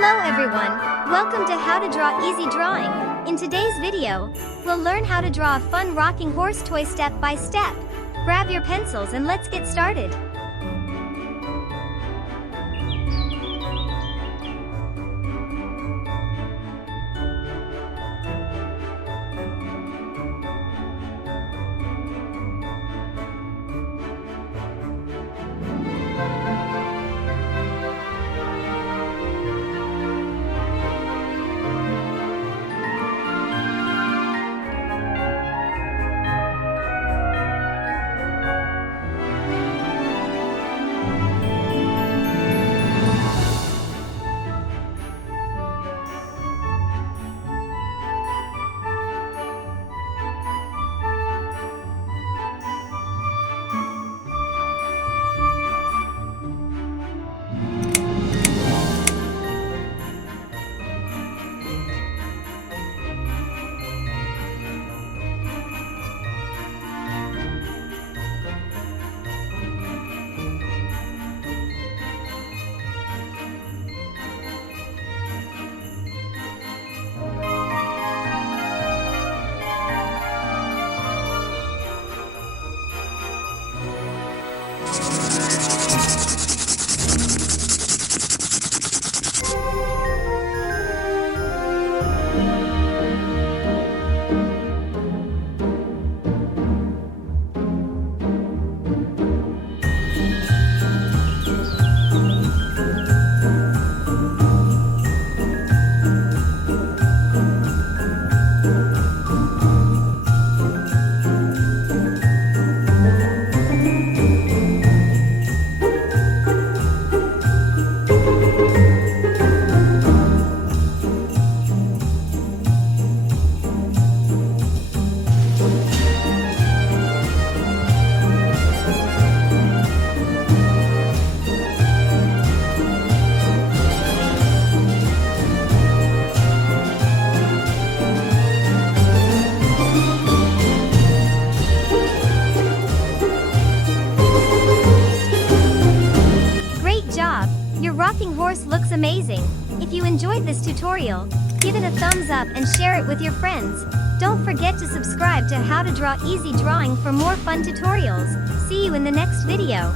Hello everyone, welcome to How to Draw Easy Drawing. In today's video, we'll learn how to draw a fun rocking horse toy step by step. Grab your pencils and let's get started. Your rocking horse looks amazing. If you enjoyed this tutorial, give it a thumbs up and share it with your friends. Don't forget to subscribe to How to Draw Easy Drawing for more fun tutorials. See you in the next video.